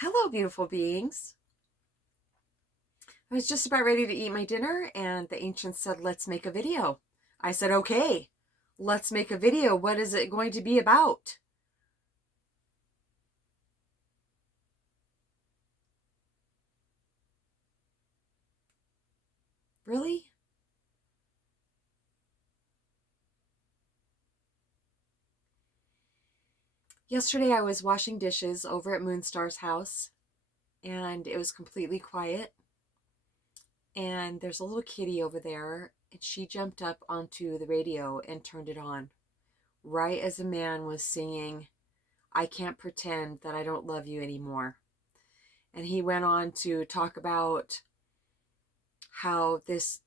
Hello, beautiful beings. I was just about ready to eat my dinner, and the ancients said, let's make a video. I said, okay, let's make a video. What is it going to be about? Really? Yesterday, I was washing dishes over at Moonstar's house, and it was completely quiet. And there's a little kitty over there, and she jumped up onto the radio and turned it on right as a man was singing, I Can't Pretend That I Don't Love You Anymore. And he went on to talk about how this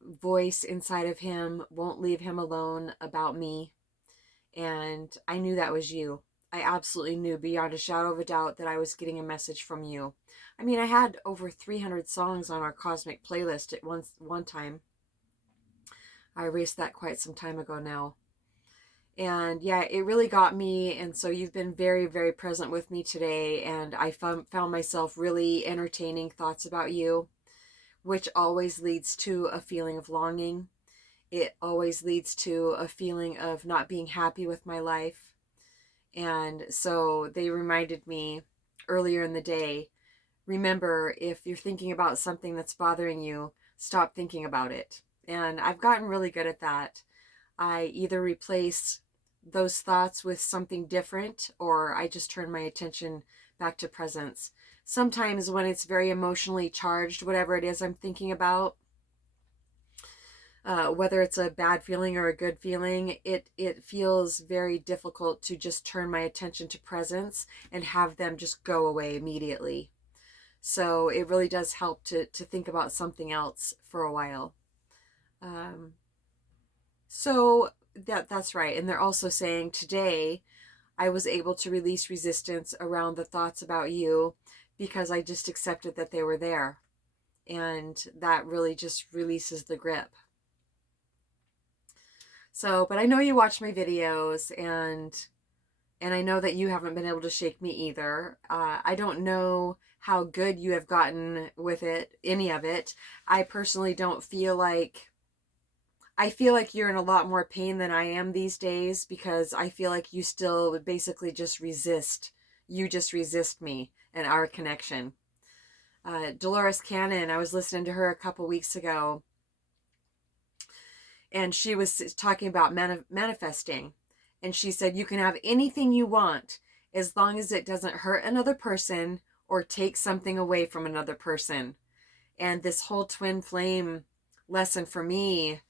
voice inside of him won't leave him alone about me. And I knew that was you. I absolutely knew beyond a shadow of a doubt that I was getting a message from you. I mean, I had over 300 songs on our cosmic playlist at one time. I erased that quite some time ago now. And yeah, it really got me. And so you've been very, very present with me today. And I found myself really entertaining thoughts about you, which always leads to a feeling of longing. It always leads to a feeling of not being happy with my life. And so they reminded me earlier in the day, remember, if you're thinking about something that's bothering you, stop thinking about it. And I've gotten really good at that. I either replace those thoughts with something different, or I just turn my attention back to presence. Sometimes when it's very emotionally charged, whatever it is I'm thinking about, whether it's a bad feeling or a good feeling, it feels very difficult to just turn my attention to presence and have them just go away immediately. So it really does help to think about something else for a while. So that's right. And they're also saying today I was able to release resistance around the thoughts about you because I just accepted that they were there. And that really just releases the grip. So, but I know you watch my videos, and I know that you haven't been able to shake me either. I don't know how good you have gotten with it, any of it. I personally don't feel like, I feel like you're in a lot more pain than I am these days, because I feel like you still basically just resist. You just resist me and our connection. Dolores Cannon, I was listening to her a couple weeks ago, and she was talking about manifesting. And she said, you can have anything you want as long as it doesn't hurt another person or take something away from another person. And this whole twin flame lesson for me,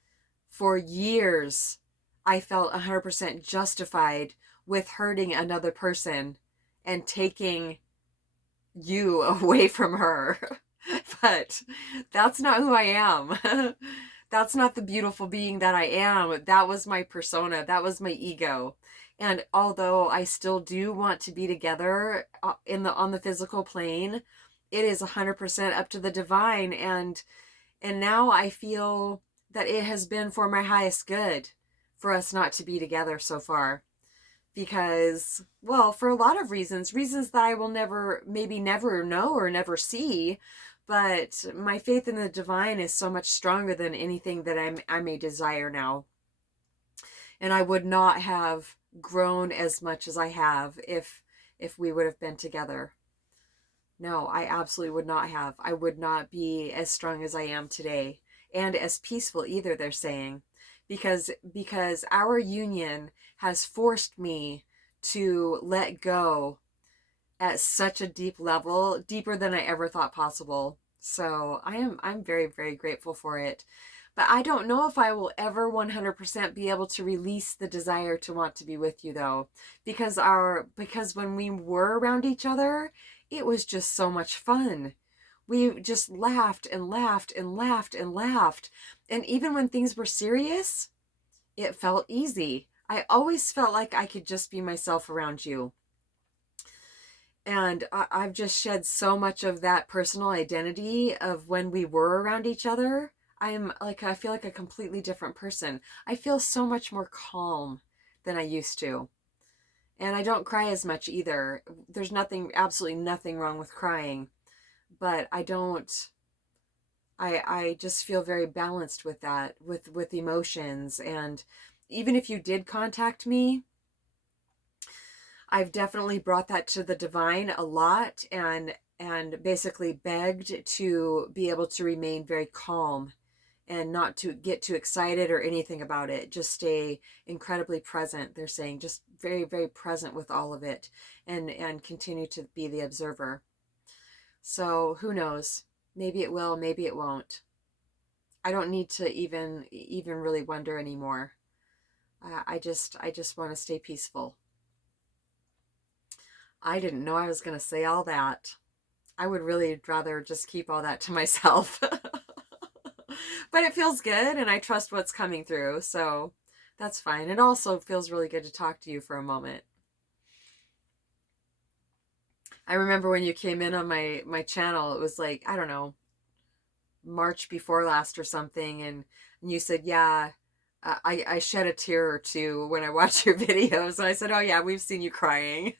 for years, I felt 100% justified with hurting another person and taking you away from her. But that's not who I am. That's not the beautiful being that I am. That was my persona. That was my ego. And although I still do want to be together on the physical plane, it is 100% up to the divine. And now I feel that it has been for my highest good for us not to be together so far. Because, well, for a lot of reasons that I will maybe never know or never see, but my faith in the divine is so much stronger than anything that I may desire now. And I would not have grown as much as I have if we would have been together. No, I absolutely would not have. I would not be as strong as I am today, and as peaceful either, they're saying, because our union has forced me to let go at such a deep level, deeper than I ever thought possible. So I'm very, very grateful for it. But I don't know if I will ever 100% be able to release the desire to want to be with you, though, because when we were around each other, it was just so much fun. We just laughed and laughed and laughed and laughed. And even when things were serious, it felt easy. I always felt like I could just be myself around you. And I've just shed so much of that personal identity of when we were around each other. I feel like a completely different person. I feel so much more calm than I used to. And I don't cry as much either. There's nothing, absolutely nothing wrong with crying, but I just feel very balanced with that, with emotions. And even if you did contact me, I've definitely brought that to the divine a lot, and basically begged to be able to remain very calm and not to get too excited or anything about it. Just stay incredibly present. They're saying just very, very present with all of it, and continue to be the observer. So who knows? Maybe it will, maybe it won't. I don't need to even really wonder anymore. I just want to stay peaceful. I didn't know I was going to say all that. I would really rather just keep all that to myself. But it feels good, and I trust what's coming through, so that's fine. It also feels really good to talk to you for a moment. I remember when you came in on my channel, it was like, I don't know, March before last or something, and you said, yeah, I shed a tear or two when I watched your videos. And I said, oh yeah, we've seen you crying.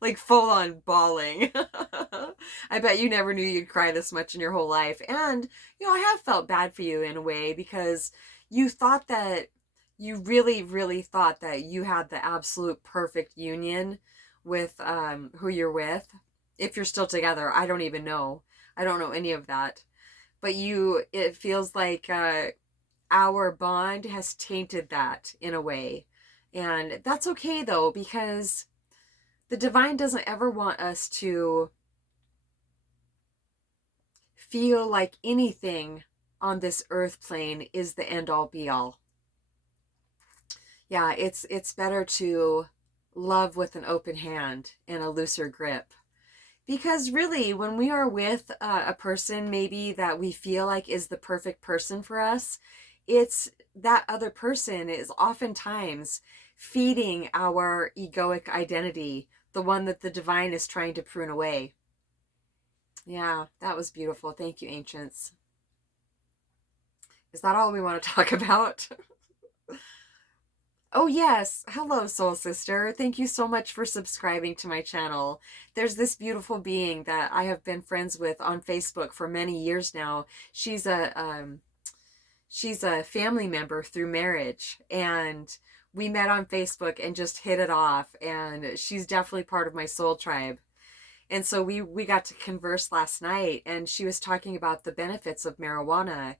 Like full on bawling. I bet you never knew you'd cry this much in your whole life. And, I have felt bad for you in a way, because you thought that, you really, really thought that you had the absolute perfect union with who you're with. If you're still together, I don't even know. I don't know any of that. But it feels like our bond has tainted that in a way. And that's okay though, because the divine doesn't ever want us to feel like anything on this earth plane is the end all be all. Yeah, it's better to love with an open hand and a looser grip. Because really, when we are with a person maybe that we feel like is the perfect person for us, it's that other person is oftentimes feeding our egoic identity, the one that the divine is trying to prune away. Yeah, that was beautiful. Thank you, ancients. Is that all we want to talk about? Oh, yes. Hello, soul sister. Thank you so much for subscribing to my channel. There's this beautiful being that I have been friends with on Facebook for many years now. She's a family member through marriage, and we met on Facebook and just hit it off, and she's definitely part of my soul tribe. And so we got to converse last night, and she was talking about the benefits of marijuana.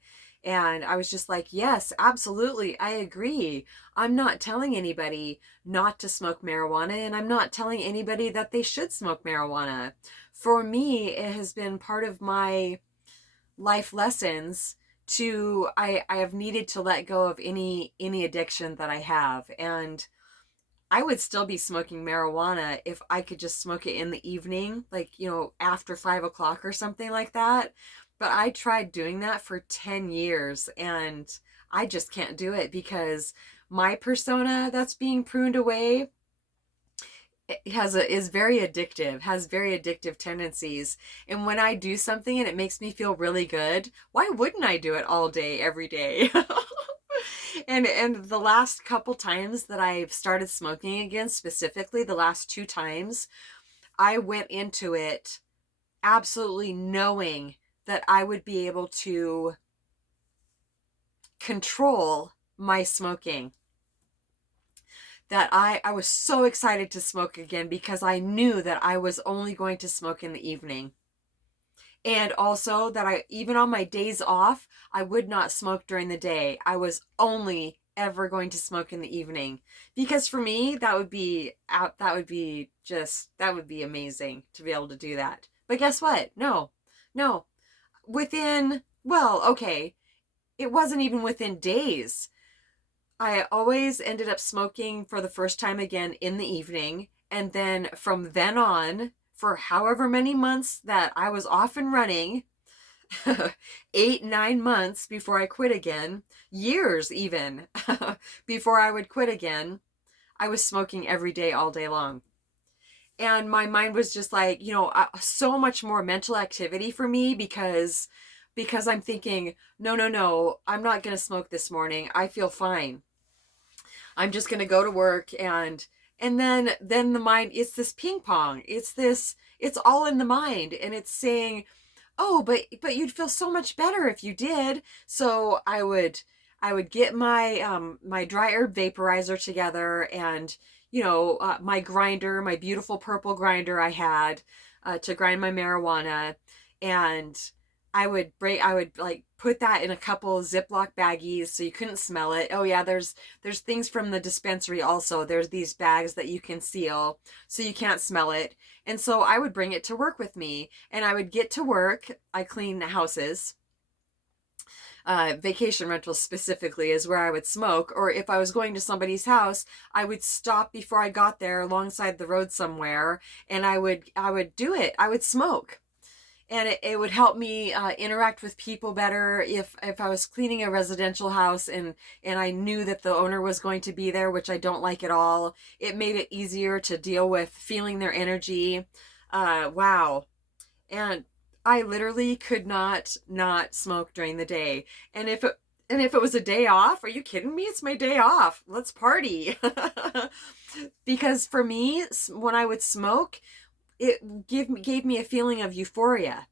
And I was just like, yes, absolutely. I agree. I'm not telling anybody not to smoke marijuana, and I'm not telling anybody that they should smoke marijuana. For me, it has been part of my life lessons to I have needed to let go of any addiction that I have. And I would still be smoking marijuana if I could just smoke it in the evening, like, after 5 o'clock or something like that. But I tried doing that for 10 years, and I just can't do it, because my persona that's being pruned away is very addictive, has very addictive tendencies. And when I do something and it makes me feel really good, why wouldn't I do it all day, every day? And the last couple times that I've started smoking again, specifically the last 2 times, I went into it absolutely knowing that I would be able to control my smoking. That I was so excited to smoke again, because I knew that I was only going to smoke in the evening. And also that even on my days off, I would not smoke during the day. I was only ever going to smoke in the evening, because for me that would be amazing to be able to do that. But guess what? No. Okay, it wasn't even within days. I always ended up smoking for the first time again in the evening. And then from then on, for however many months that I was off and running, 8, 9 months before I quit again, years even before I would quit again, I was smoking every day, all day long. And my mind was just like, so much more mental activity for me, because I'm thinking, no, I'm not going to smoke this morning. I feel fine. I'm just going to go to work, and then the mind, it's this ping pong. It's all in the mind, and it's saying, "Oh, but you'd feel so much better if you did." So I would get my dry herb vaporizer together, and my grinder, my beautiful purple grinder I had to grind my marijuana, and I would like put that in a couple Ziploc baggies so you couldn't smell it. Oh yeah, there's things from the dispensary also. There's these bags that you can seal so you can't smell it. And so I would bring it to work with me, and I would get to work. I clean houses. Vacation rentals specifically is where I would smoke, or if I was going to somebody's house, I would stop before I got there alongside the road somewhere, and I would do it. I would smoke, and it would help me interact with people better if I was cleaning a residential house, and I knew that the owner was going to be there, which I don't like at all. It made it easier to deal with feeling their energy. Wow. And I literally could not smoke during the day. And if it was a day off, are you kidding me? It's my day off. Let's party. Because for me, when I would smoke, it gave me a feeling of euphoria.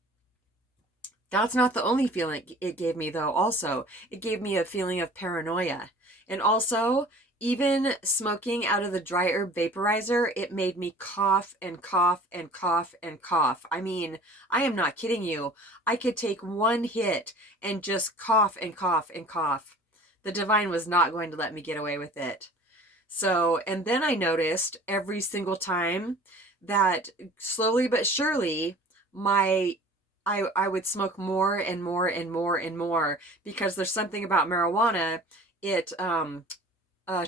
That's not the only feeling it gave me, though. Also, it gave me a feeling of paranoia. And also, even smoking out of the dry herb vaporizer, it made me cough and cough and cough and cough. I mean, I am not kidding you. I could take one hit and just cough and cough and cough. The divine was not going to let me get away with it. So, and then I noticed every single time that slowly but surely my I would smoke more and more and more and more, because there's something about marijuana. It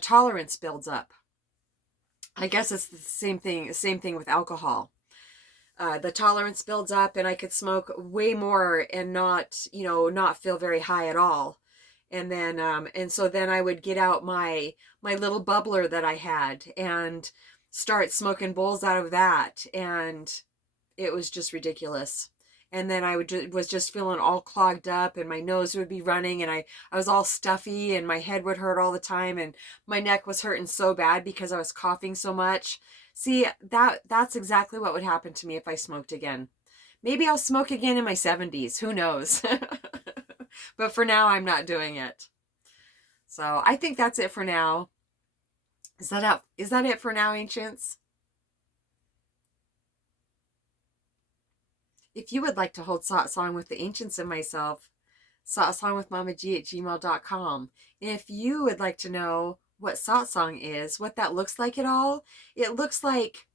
tolerance builds up. I guess it's the same thing with alcohol. The tolerance builds up, and I could smoke way more and not feel very high at all. And so then I would get out my little bubbler that I had and start smoking bowls out of that, and it was just ridiculous. And then was just feeling all clogged up, and my nose would be running, and I was all stuffy, and my head would hurt all the time, and my neck was hurting so bad because I was coughing so much. See, that's exactly what would happen to me if I smoked again. Maybe I'll smoke again in my 70s. Who knows? But for now, I'm not doing it. So I think that's it for now. Is that it for now, ancients? If you would like to hold satsang with the ancients and myself, satsangwithmamaji@gmail.com. And if you would like to know what satsang is, what that looks like at all, it looks like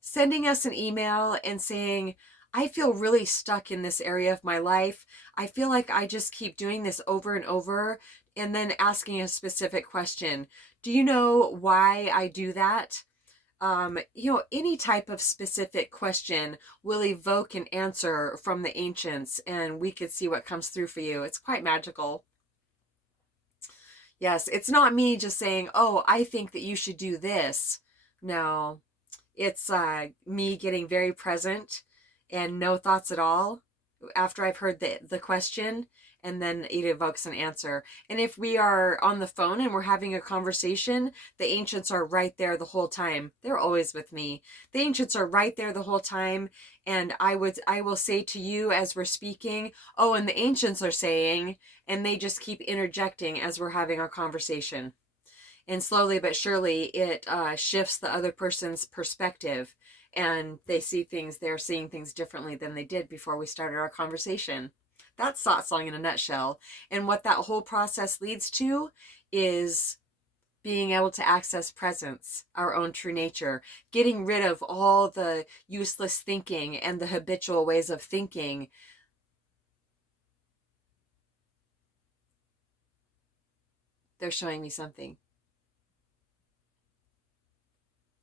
sending us an email and saying, I feel really stuck in this area of my life. I feel like I just keep doing this over and over, and then asking a specific question. Do you know why I do that? Any type of specific question will evoke an answer from the ancients, and we could see what comes through for you. It's quite magical. Yes, it's not me just saying, oh, I think that you should do this. No, it's me getting very present and no thoughts at all after I've heard the question, and then it evokes an answer. And if we are on the phone and we're having a conversation, the ancients are right there the whole time. They're always with me. The ancients are right there the whole time, and I will say to you as we're speaking, oh, and the ancients are saying, and they just keep interjecting as we're having our conversation. And slowly but surely, it shifts the other person's perspective, and they're seeing things differently than they did before we started our conversation. That's satsang in a nutshell. And what that whole process leads to is being able to access presence, our own true nature, getting rid of all the useless thinking and the habitual ways of thinking. They're showing me something.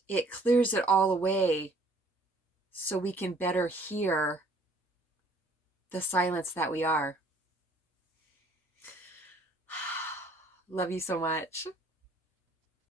It clears it all away so we can better hear the silence that we are. Love you so much.